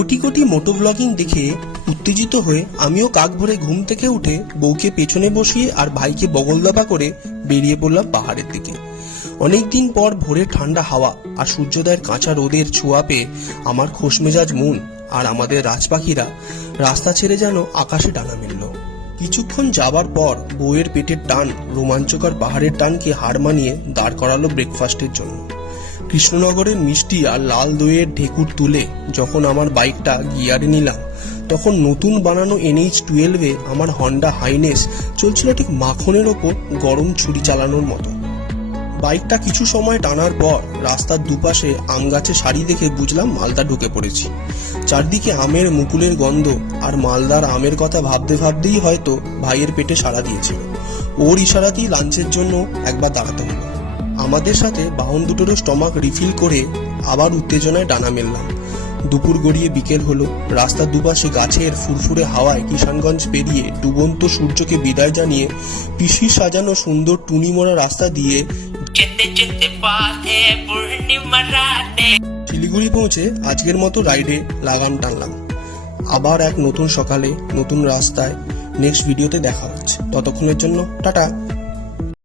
কোটি কোটি মোটো blogging দেখে উত্তেজিত হয়ে আমিও কাক ভরে ঘুম থেকে উঠে বউকে পেছনে বসিয়ে আর ভাইকে বগলদাপা করে বেরিয়ে পড়লাম পাহাড়ের দিকে। অনেকদিন পর ভোরের ঠান্ডা হাওয়া আর সূর্যোদয়ের কাঁচা রোদের ছোঁয়া পেয়ে আমার খোশমেজাজ মন আর আমাদের রাজপাখিরা রাস্তা ছেড়ে যেন আকাশে ডানা মেলল। কিছুক্ষণ যাবার পর বউয়ের পেটের টান রোমাঞ্চকর পাহাড়ের টানকে হার মানিয়ে দাঁড় করালো ব্রেকফাস্টের জন্য। কৃষ্ণনগরের মিষ্টি আর লাল দইয়ের ঢেকুর তুলে যখন আমার বাইকটা গিয়ারে নিলাম, তখন নতুন বানানো NH-12 আমার হন্ডা হাইনেস চলছিল ঠিক মাখনের ওপর গরম ছুরি চালানোর মতো। বাইকটা কিছু সময় টানার পর রাস্তার দুপাশে আম গাছে সারি দেখে বুঝলাম মালদা ঢুকে পড়েছি। চারদিকে আমের মুকুলের গন্ধ আর মালদার আমের কথা ভাবতে ভাবতেই হয়তো ভাইয়ের পেটে সাড়া দিয়েছিল। ওর ইশারাতেই লাঞ্চের জন্য একবার দাঁড়াতে হলো। আমাদের সাথে বাহন দুটোরও স্টমাক রিফিল করে আবার উত্তেজনায় ডানা মেললাম। দুপুর গড়িয়ে বিকেল হলো। রাস্তার দুপাশে গাছের ফুরফুরে হাওয়ায় কিষানগঞ্জ পেরিয়ে ডুবন্ত সূর্যকে বিদায় জানিয়ে পিসি সাজানো সুন্দর টুনি মোড়া রাস্তা দিয়ে শিলিগুড়ি পৌঁছে আজকের মতো রাইডে লাগাম টানলাম। আবার এক নতুন সকালে নতুন রাস্তায় নেক্সট ভিডিওতে দেখা হচ্ছে। ততক্ষণের জন্য টাটা।